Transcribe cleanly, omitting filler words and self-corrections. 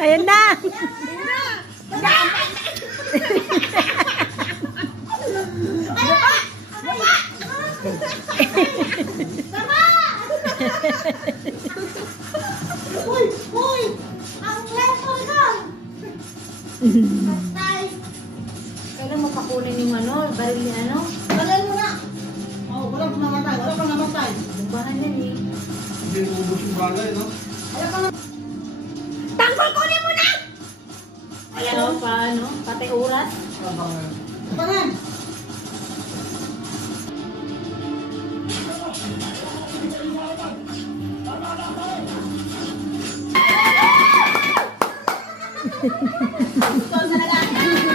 Ayan na. Uy! Uy! Ang leso ka! Tay! Kailan mo pakunin yung ano, baril ni ano? Balay mo na! Oh, wala pang namatay. Wala pang namatay. Bumbahan yan eh. Hindi ubos yung bagay, no? Wala pang Tanggol kunin mo na! Ayan o, paano? Pati oras. Tapanan! Ikaw na lang!